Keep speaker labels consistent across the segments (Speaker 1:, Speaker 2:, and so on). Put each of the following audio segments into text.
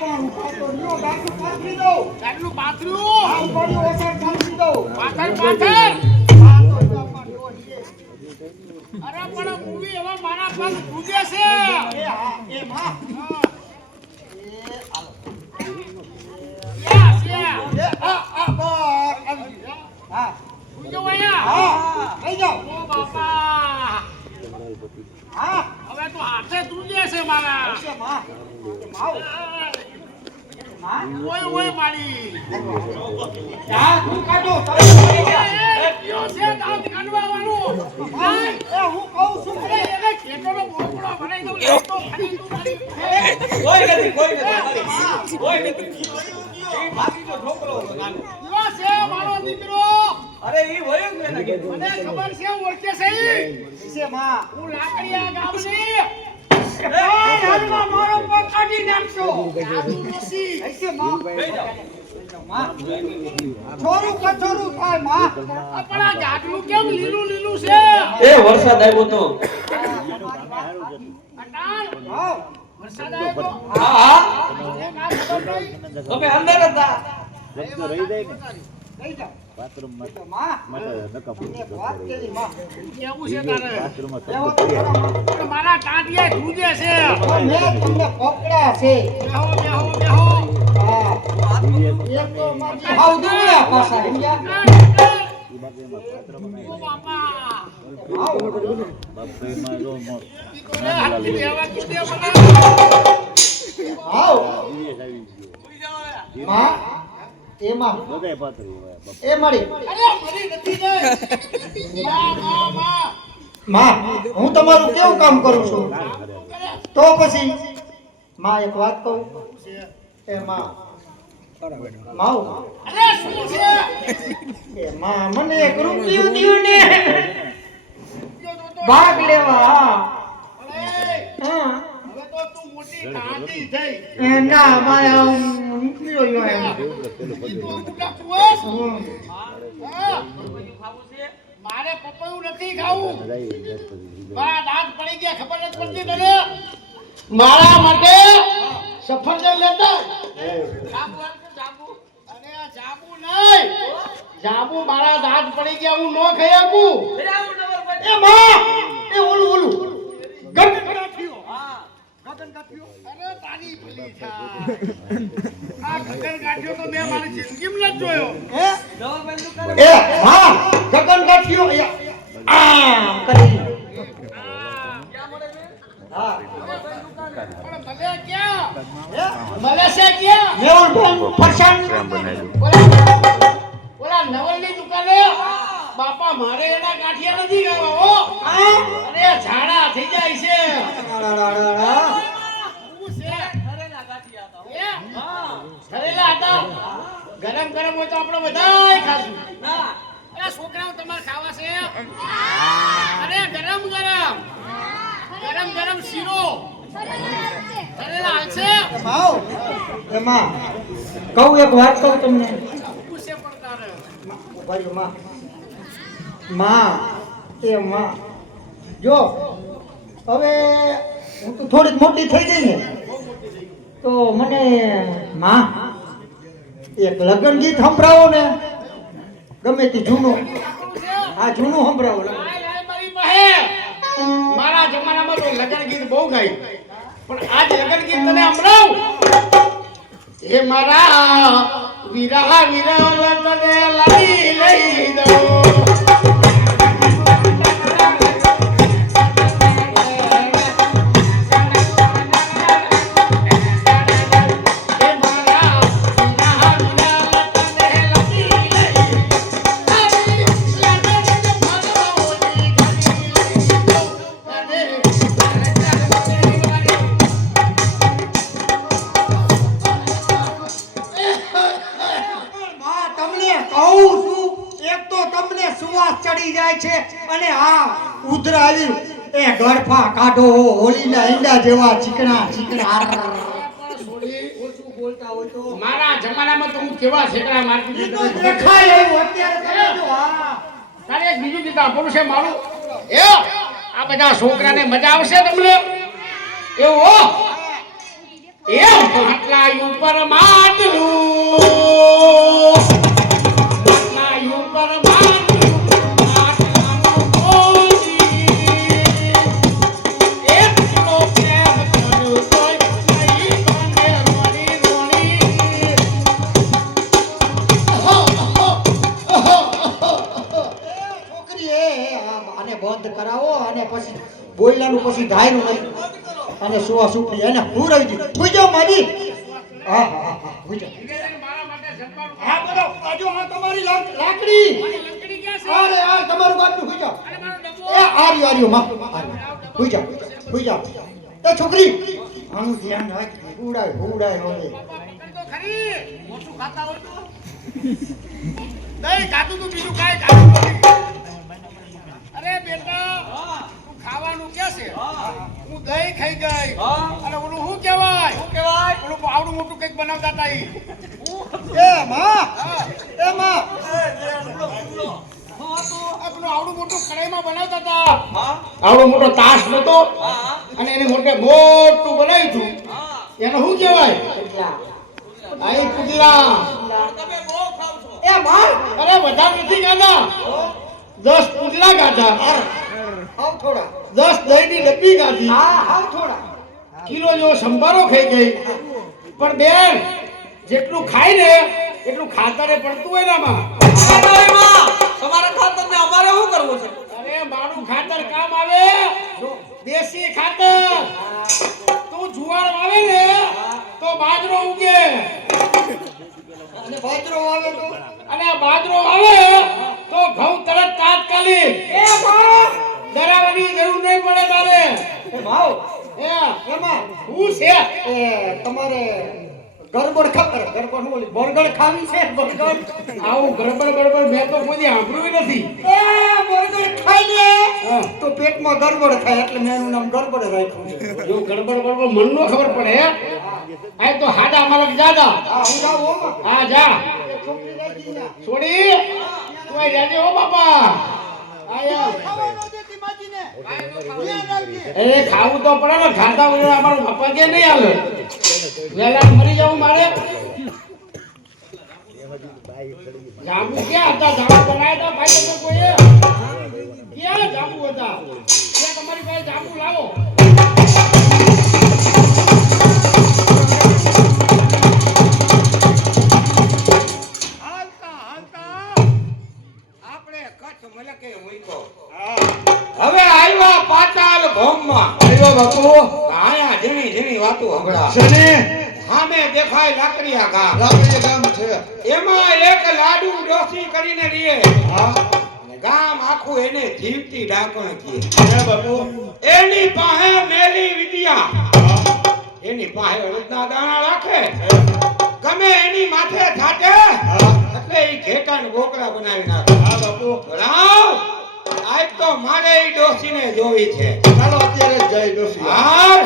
Speaker 1: પણ ઉપાડતો લ્યો ગાંઠું પાથરી દઉં.
Speaker 2: ગાડલું પાથર્યું
Speaker 1: આ ઉપાડ્યું પાથરી.
Speaker 2: પાથર પાથર. અરે પણ મૂવી હવે મારા પગ પૂજે છે
Speaker 1: એ હા, એ માં. આ, હા,
Speaker 2: પૂજો અહીંયા.
Speaker 1: હા, લઈ જાઓ.
Speaker 2: ઓ બાપા
Speaker 1: હા,
Speaker 2: હવે તો હાથે તૂટે છે મારા
Speaker 1: છે માં. માવ.
Speaker 2: ઓય છે.
Speaker 1: એ હું કહું છું
Speaker 2: અરે, એને ખેતરનો બોકડો છે મારો દીકરો
Speaker 3: અરે ઈ.
Speaker 2: મને ખબર છે ઓળખે છે ઈ.
Speaker 1: છે માં.
Speaker 2: હું લાકડીયા ગામની
Speaker 1: હાલમાં મારો પગ કાઢી નાખશો.
Speaker 2: થાયમાં. પણ આ કેમ લીલું લીલું છે?
Speaker 3: એ વરસાદ આવ્યો તો.
Speaker 2: વરસાદ આવ્યો
Speaker 3: હા હા. અંદર હતા.
Speaker 1: રહી જાય માં. તમને વાત કરી.
Speaker 2: છે તારે.
Speaker 1: લેવો તો ખરા માં.
Speaker 2: પણ મારા ટાંટિયા ધ્રુજે છે.
Speaker 1: મેં તમને પકડ્યા છે.
Speaker 2: બેહો બેહો બેહો.
Speaker 1: એક તો મારી હાવ દુબળા પાછા સમજ્યા?
Speaker 2: બાપા
Speaker 1: એમાં. એ મળી
Speaker 2: અરે નથી માં માં
Speaker 1: હું તમારું કેવું કામ કરું છું? તો પછી માં એક વાત કહું. એ માં. માવ.
Speaker 2: અરે શું છે
Speaker 1: એ માં મને એક રૂપિયું દ્યું ને. ભાગ લેવા. હા. ના મારે
Speaker 2: કુંવર. મારે પપૈયું નથી ખાવું. મારા દાંત પડી ગયા ખબર નથી પડતી તને? મારા માટે સફરજન લેતા અને આ જાબુ નહીં. જાબુ મારા દાંત પડી ગયા હું ન ખાઈ આપું
Speaker 1: એ માં એ ઓલું ઓલું. ગગનગાંઠિયો.
Speaker 2: અરે તારી ભલી આ ગગન કાઢ્યો તો મેં મારી જિંદગીમાં નથી જોયો.
Speaker 1: હે? એ
Speaker 2: બાપા મારે એના કાંઠિયા નથી હો. અરે ઝાડા થઈ જાય છે
Speaker 1: રાડાડાડા.
Speaker 2: શું છે હે? ઠરેલા હતા ગરમ ગરમ હોય તો આપણે બધાય ખાશું. અરે છોકરાઓ તમારે ખાવા છે? અરે ગરમ ગરમ. ગરમ ગરમ શીરો.
Speaker 1: માવ એમાં કહું એક વાત કહું તમને.
Speaker 2: શું છે પણ તારે.
Speaker 1: ભાઈ માં. માં એ માં. જો હવે હું તો થોડીક મોટી થઈ ગઈ ને. તો મને માં એક લગ્ન ગીત સંભળાવો ને. ગમે તે જૂનું. આ જૂનું સંભળાવો
Speaker 2: મારી જમાનામાં તો લગ્ન ગીત બહુ ગાય. પણ આજ લગ્ન ગીત તને સંભળાવું એ મારા વિરહ વિરહ લગ્ન લઈ લઈ દઉં.
Speaker 1: છે અને આ ઉધરા આવી એ ગળફા કાઢો હોળીના ઈંડા જેવા ચીકણા ચીકણા. ઓછું બોલતા હોય તો
Speaker 2: મારા જમાનામાં તો હું કેવા છેકડા મારતી
Speaker 1: તો દેખાય એવું અત્યારે તમે જો હા.
Speaker 2: તારે એક બીજું ગીત આપવાનું છે મારું. એ! આ બધા છોકરાને મજા આવશે તમને? એવું હો? એ માટલા ઉપર માટલા
Speaker 1: પછી ધાયનું નહીં અને સુવા સુપડી અને હું રહી દીધું થઈ જાઓ મારી હા હા હા હા બોલો તમારી લાકડી. અરે આ તમારું બાજુ એ આર્યું આર્યું માં હુઈ જાઓ એ છોકરી. આનું હુડાય હુડાય હોવે.
Speaker 2: મોટું ખાતા તો બીજું કાંઈ ખાતું અરે બેટા. ખાવાનું કે છે? હું. દહીં ખાઈ ગઈ. અને ઓલું શું કહેવાય? શું કહેવાય? ઓલું આવડું મોટું કંઈક બનાવતા હતા.
Speaker 1: એ માં! એ માં!
Speaker 2: આવડું મોટું કઢાઈમાં બનાવતા હતા. આવડો મોટો તાસ નતો. અને એને મોટે મોટું બનાવ્યું હતું એને શું કહેવાય?
Speaker 1: કેટલા
Speaker 2: આઈ પુતલા
Speaker 1: એ માં!
Speaker 2: અરે વધારે નથી ગાધા દસ પુતલા ગાધા
Speaker 1: આવ થોડા.
Speaker 2: દસ દહીંની ડબ્બી કાઢી
Speaker 1: હા આવ થોડા.
Speaker 2: કિલો જેવો સંભારો ખાઈ ગઈ. પણ બેન જેટલું ખાય ને એટલું ખાતરે પડતું હોય ને
Speaker 3: તમારા ખાતર ને અમારે શું કરવું છે?
Speaker 2: અરે મારું ખાતર કામ આવે. દેશી ખાતર. તું જુવાર આવે ને તો બાજરો ઉગે.
Speaker 1: અને બાજરો આવે તો?
Speaker 2: અને બાજરો આવે તો ઘઉં તરત તાત્કાલિક.
Speaker 1: એ માં
Speaker 2: ડરાવવાની જરૂર નહીં પડે તારે.
Speaker 1: એ ભાવ
Speaker 2: એ
Speaker 1: એમાં
Speaker 2: હું છે?
Speaker 1: એ તમારે ગરબડ ખબર ગરબડ હું બોલી? બરગડ ખાવી છે બરગડ?
Speaker 2: આવું ગડબડ ગરબડ મેં તો કોઈ સાંભળ્યું નથી.
Speaker 1: એ બરગડ ખાઈ લે. તો પેટમાં ગરબડ થાય એટલે મેં એનું નામ ગરબડ રાખ્યું છે.
Speaker 2: જો ગડબડ ગડબડ મન નો ખબર પડે આ તો હાડા મારક જાડા
Speaker 1: હા હું જાઉં હો
Speaker 2: હા જા. છોડી. તું આઈ જાજે હો બાપા. અરે ખાવું તો પડે ને, ખાતા અમારો બાપા કે નહીં આવે વેલા મરી જવું મારે. જાંબુ ક્યાં હતા? જાંબુ બનાવ્યા હતા ભાઈ તમે કોઈએ? ક્યાં જાંબુ હતા? તમારી પાસે જાંબુ લાવો?
Speaker 3: પાતાલ
Speaker 2: આવ્યો બાપુ.
Speaker 3: આયા ઝીણી ઝીણી વાતો હંભળા
Speaker 2: શને?
Speaker 3: સામે દેખાય લાકડીયા ગામ.
Speaker 2: લાકડી ગામ છે.
Speaker 3: એમાં એક લાડુ ડોસી કરીને રીએ. ગામ આખું એને જીવતી ડાકણ કહે.
Speaker 2: બાપુ.
Speaker 3: એની પાસે મેલી વિદ્યા. એની પાસે અડદના દાણા રાખે. ગમે એની માથે થાટે એટલે ઈ ઘેટા ને બોકડા બનાવી નાખે.
Speaker 2: હા બાપુ.
Speaker 3: આજ તો મારે ઈ ડોસીને જોવી છે.
Speaker 2: ચાલો અત્યારે જય ડોસી
Speaker 3: હાર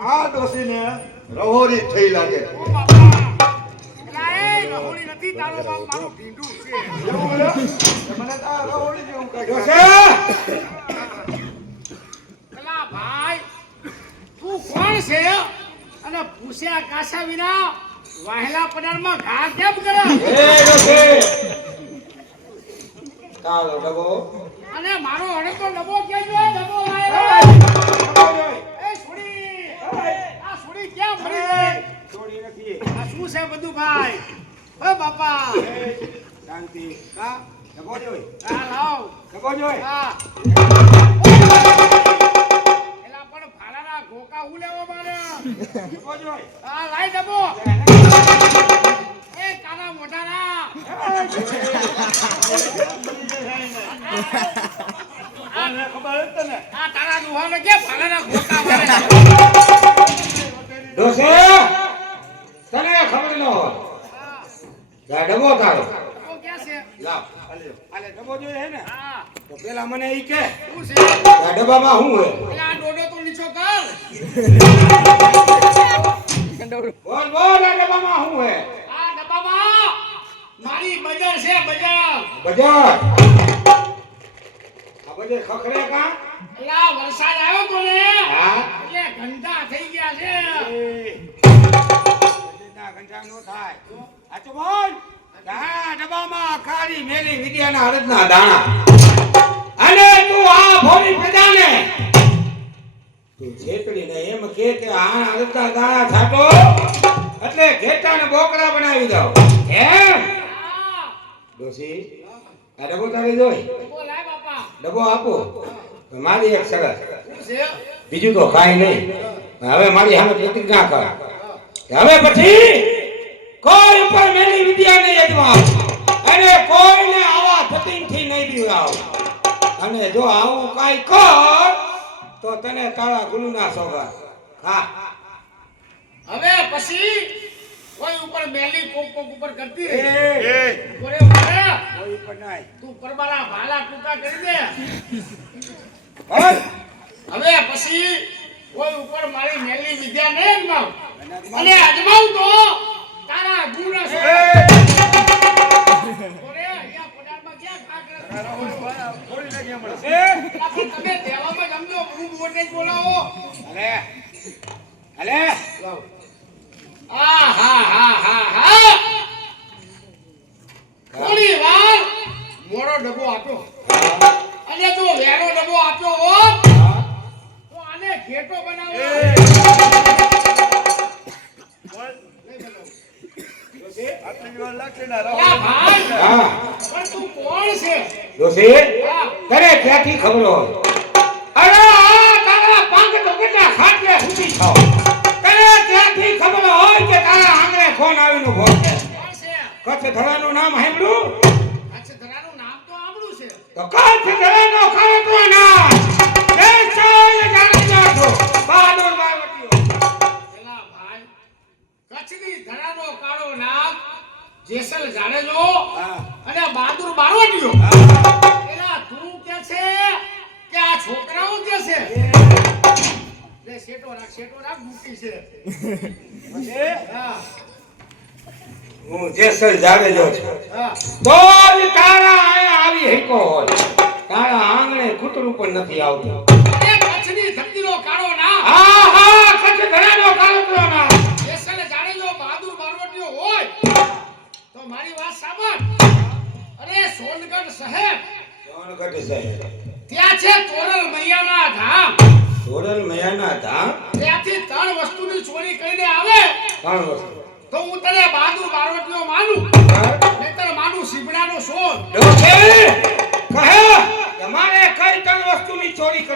Speaker 2: આ
Speaker 4: ડોસીને રહોરી થઈ લાગે. તું
Speaker 2: કોણ છે અને પૂછ્યા કાશા વિના વાહેલા પડારમાં ઘા કેમ કરે
Speaker 3: કાળો
Speaker 2: અને મારો અડકો ડબો ગયો ડબો એ છોડી. આ છોડી ક્યાં ફરી
Speaker 3: છોડી નથી
Speaker 2: આ શું છે બધું ભાઈ? ઓ બાપા.
Speaker 3: શાંતિ. કા ડબો જોઈ.
Speaker 2: આ લાવ
Speaker 3: ડબો જોઈ.
Speaker 2: આ એલા પણ ફાળાના ઘોકા હું લેવો મારે?
Speaker 3: ડબો જોઈ.
Speaker 2: આ લાઈ ડબો એ કાના મોઢાના.
Speaker 4: ખબર જ તને
Speaker 2: આ તારા દુહાને કે ફાળાના ઘોકા મારે?
Speaker 3: ડોસે તને ખબર ન હોય.
Speaker 2: હા,
Speaker 3: જા ડબો તારો. પેલા મને ઈ કે. આ ડબ્બામાં શું હોય?
Speaker 2: ડોડો તો નીચો કર.
Speaker 3: બોલ બોલ આ ડબ્બામાં શું હોય?
Speaker 2: આ ડબ્બામાં મારી બજાર છે બજાર.
Speaker 3: બજાર? આ બધે ખખરે કા?
Speaker 2: એટલે વરસાદ આવ્યો તો ને
Speaker 3: હા.
Speaker 2: એટલે ઘંટા થઈ ગયા છે.
Speaker 3: ના ઘનશ્યામ નો થાય. સાચું બોલ. આ ડબ્બામાં ખાલી મેલી વિદ્યાના હળદના દાણા. અને તું આ ભોળી પ્રજાને તું છેતરી એમ કે કે આ હળદના દાણા છાટો એટલે ઘેટા ને બનાવી દઉં. એમ?
Speaker 2: હા
Speaker 3: ડોસી આ ડબ્બો તારી જોઈ આપો. મારી એક સરસ. બીજું તો કાંઈ નહીં. હવે મારી સામે પ્રતિજ્ઞા કર. કે હવે પછી કોઈ ઉપર મેલી વિદ્યા નહીં અજમાવ અને કોઈને આવા પતિંગથી નહીં બીવડાવ. અને જો આવું કાંઈ કર તો તને તારા ગુરુના સોગા. હા
Speaker 2: હવે પછી કોઈ ઉપર મેલી કોક કોક ઉપર કરતી રહે. ઓરે ઓરે
Speaker 3: કોઈ ઉપર નહીં.
Speaker 2: તું પરબારા ભાલા ટૂંકા કરી દે. હવે પછી કોઈ ઉપર મારી મેલી વિદ્યા નહીં અજમાવ અને અજમાવ તો. તારા ઓરે અહીંયા પડારમાં ક્યાં તમે દેવામાં સમજો બોલાવો.
Speaker 3: અલે અલે.
Speaker 2: આ હા હા હા હા. થોડી વાર મોડો ડબ્બો આપ્યો. અને જો વેરો ડબ્બો આપ્યો હો. તો આને ઘેટો બનાવો.
Speaker 3: ક્યાંથી ખબર હોય? અરે આ તારા પાંખ તો કેટલા ખાટલે સુધી છો. તને ક્યાંથી ખબર હોય કે તારા આંગણે કોણ આવીને ઊભો છે? કચ્છ ધરાનું નામ સાંભળ્યું?
Speaker 2: અચ્છા ધરાનું નામ તો આમળું છે.
Speaker 3: તો કચ્છ ધરાનો કાળો
Speaker 2: જેસલ જાડેજો અને બહાદુર બારવટીયો એના તું કે છે કે આ છોકરાઓ કે છે? લે શેટો રાખ શેટો રાખ મૂકી છે. હા.
Speaker 3: હું જેસલ જાડેજો છું. તો તારા આયા આવી હેકો હોય. તારા આંગણે કૂતરું પણ નથી આવતું.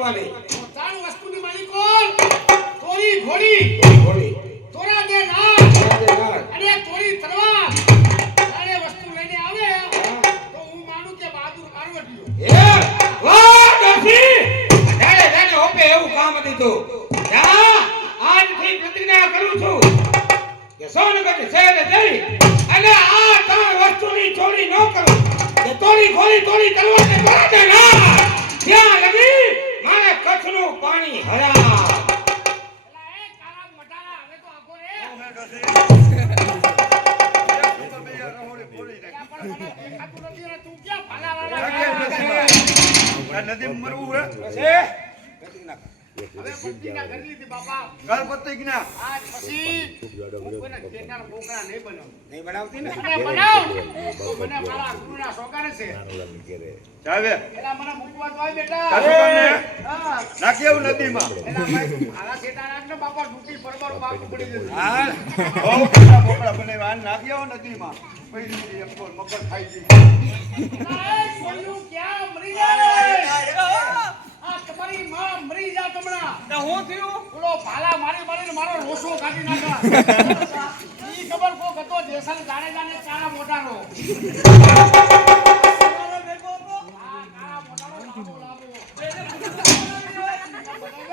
Speaker 3: કરવાની
Speaker 2: ત્રણ વસ્તુની માલિક કોણ તોરી ઘોડી.
Speaker 3: ઘોડી.
Speaker 2: તોરા દે
Speaker 3: ના.
Speaker 2: અને તોરી તલવાર. ત્રણે વસ્તુ લઈને આવે તો હું માનું કે બહાદુર બારવટીયો
Speaker 3: એ વાહ ડોશી ત્યારે તેને ઓપે એવું કામ દીધું જા આજથી પ્રતિજ્ઞા કરું છું કે સોનગઢ શહેર જઈ અને આ ત્રણ વસ્તુની ચોરી ન કરું. કે તોડી ખોલી તોડી તલવાર ને બરાબર ના ત્યાં લગી કચ્છનું પાણી હરા
Speaker 4: નદી મરવું હે? નદીમાં. મગર ખાઈ ગઈ.
Speaker 2: એલા એ છોડ્યું ક્યાં મરી જાય? તમારી માં મરી જા તમણા હું થયું? ઓલો ભાલા મારી મારીને મારો રોસો કાઢી નાખા ઈ ખબર કોક હતો દેસલ જાણે જાણે કાળા મોટાનો આ કાળા મોટાનો લાંબો લાંબો.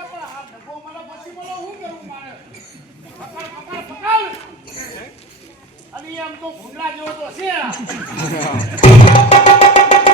Speaker 2: પણ આ ડબ્બો મળે પછી મળે હું કરું મારે પકડ પકડ પકડ અને એમ તો ભૂંડા જેવો તો છે.